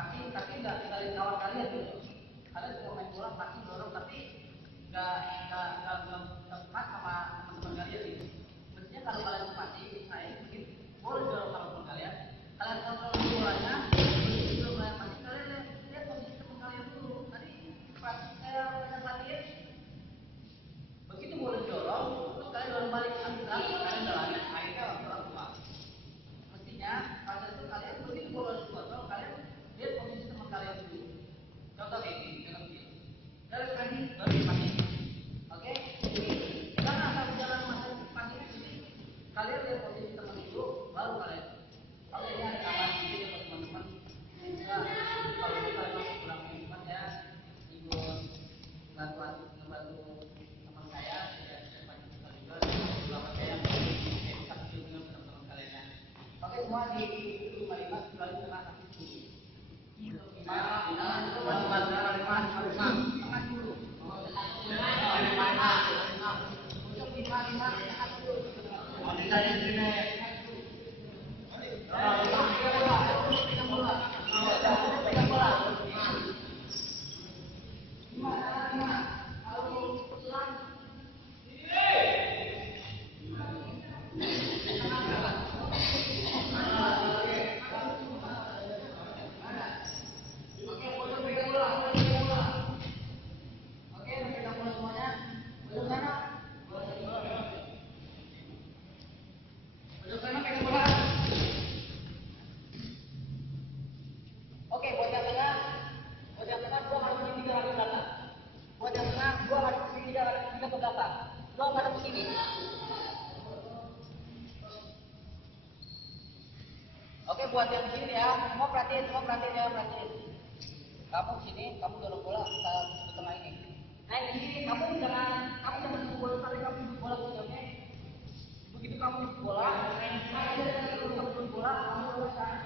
passing tapi nggak tinggalin kawan kalian gitu. Kalian cuma main bola passing dorong tapi nggak pas sama teman kalian gitu. Mestinya kalau kalian passing saya mungkin boleh dorong sama teman kalian. Kalian kontrol bolanya, begitu kalian passing kalian lihat posisi teman kalian dulu. Tadi pas saya latihan begitu boleh dorong, terus kalian dorong balik kalian jalannya akhirnya orang tua. Mestinya pada itu kalian begitu boleh kontrol kalian lihat posisi teman kalian dulu. Contoh kayak gini, contoh begini. Kalian passing baru passing. Oke? Jangan asal jalan masuk passing sini. Kalian lihat posisi teman dulu, baru kalian. Oke, ini ada tambahan sedikit untuk teman-teman. Kalau kita masuk pulang teman ya, ikut bantu teman saya, saya bantu juga beberapa saya bisa dengan teman-teman kalian. Oke, semua di 55 selalu kena kaki dulu. Oke, buat yang di sini ya, semua perhatiin ya, perhatiin. Kamu sini, kamu dorong bola ke tengah ini. Nah ini kamu jangan bola sampai kamu bola oke? Begitu kamu bola, kamu bola, kamu dorong